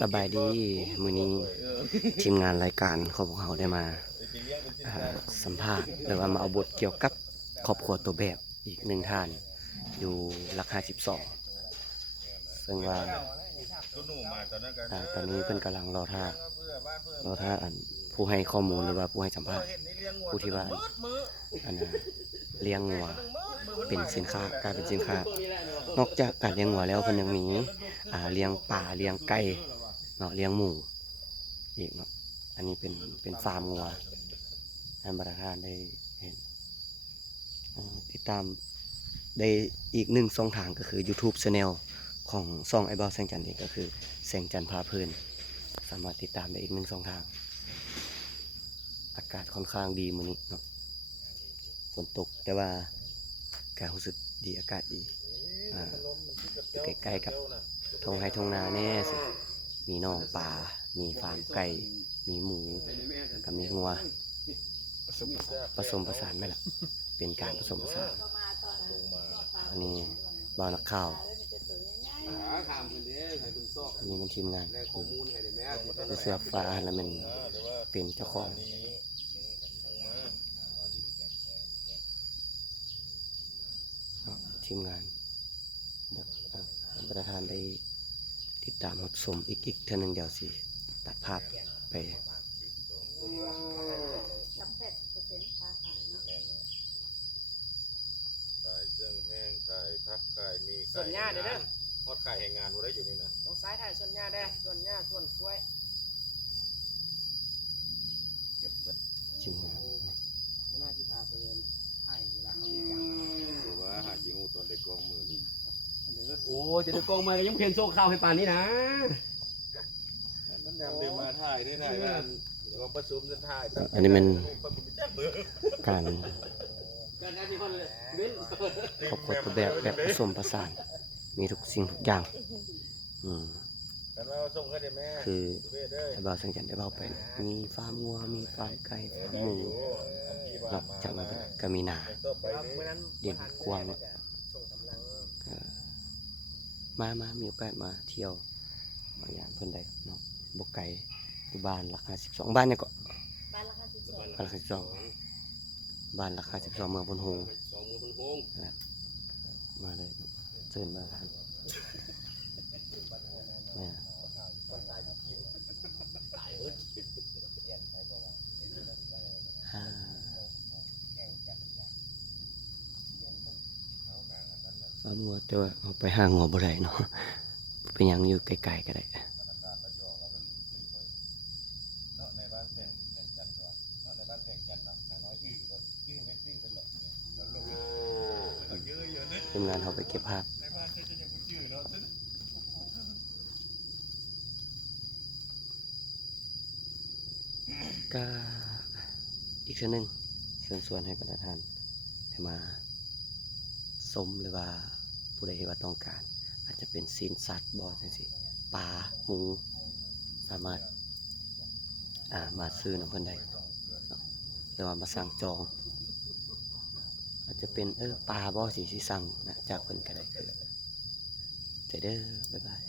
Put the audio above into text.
สบายดีมื้อนี้ทีมงานรายการของพวกเขาได้มาสัมภาษณ์หรือว่ามาเอาบทเกี่ยวกับครอบครัวตัวแบบอีกหนึ่งท่านอยู่หลัก52ซึ่งว่าตอนนี้เพิ่นกำลังรอท่าอันผู้ให้ข้อมูลหรือว่าผู้ให้สัมภาษณ์ผู้ที่ว่าอันเลี้ยงงัวเป็นสินค้ากลายเป็นสินค้านอกจากการเลี้ยงงัวแล้วเพิ่นยังมีเลี้ยงปลาเลี้ยงไก่เนาะเลี้ยงหมูอีกเนาะอันนี้เป็นฟาร์มงัวท่านประธานได้เห็นติดตามได้อีกหนึ่งช่องทางก็คือ YouTube Channel ของช่องไอ้บ่าวแสงจันทร์นี่ก็คือแสงจันทร์พาเพลินสามารถติดตามได้อีกหนึ่งช่องทางอากาศค่อนข้างดีมื้อนี้เนาะฝนตกแต่ว่าการรู้สึกดีอากาศดีใกล้ๆกับทงไร่ทงนาแน่สิมีน้องป่ามีฟาร์มไก่มีหมูกับมีงัวผสมผสานไหมล่ะเป็นการผสมผสานอันนี้บ่าวนักข่าวอันนี้มันทีมงานเสื้อฟ้าแล้วมันเป็นเจ้าของทีมงานประธานได้ติดตามรับชมอีกเท่านึงเดี๋ยวสิตัดภาพไปขายเครื่องแห้งขายพักขายมี ส่วนหญ้าเด้อ ทอดขายแห่งงานบ่ได้อยู่นี่นะ ต้องซ้ายถ่ายส่วนหญ้าได้ส่วนหญ้าส่วนกล้วยเก็บเบิด ทีมงาน หน้าที่พาไปเรียนถ่ายเวลาเขามีจัง ถือว่าหาจิงูตัวเด็กกองมือนี่ โอ้จะได้กองมาก็ยังเพียนโซ่ข้าวให้ปานนี้นะ นั่นแนมเดินมาถ่ายได้ถ่ายกันลองประชุมจะถ่าย อันนี้มันการ กันนะที่คนเว้น ครอบครัวตัวแบบผสมผสานมีทุกสิ่งทุกอย่างกันว่าส่งให้ได้แม่ คือไอ้บ่าวแสงจันทร์ได้เบาไปนะมีฟาร์มงัวมีฟาร์มไก่ฟาร์มหมูนอกจากนั้นก็มีนาเด่นกว้างเนาะมามีโอกาสมาเที่ยวมาอย่างเพิ่นได้เนาะบกไก่อยู่บ้านราคา12บ้านเนี่ยก็บ้านราคา12บ้านราคา12เมืองพนโฮงนะมาเลยเชิญมาท่านฟาร์มงัวแต่ว่าเอาไปหางัวบ่ได้เนาะเป็นยังอยู่ไกลๆก็ได้ทีมงานเขาไปเก็บภาพก็อีกเช่นหนึ่งเชิญชวนให้ประธานให้มาชมหรือว่าผู้ใดที่ว่าต้องการอาจจะเป็นซีนสัตว์บ่อจังซี่ปลาหมูสามารถมาซื้อน้ำเพิ่นได้หรือว่ามาสั่งจองอาจจะเป็นปลาบ่อสิสั่งนะจากเพิ่นก็ได้คือเด้อบ๊ายบาย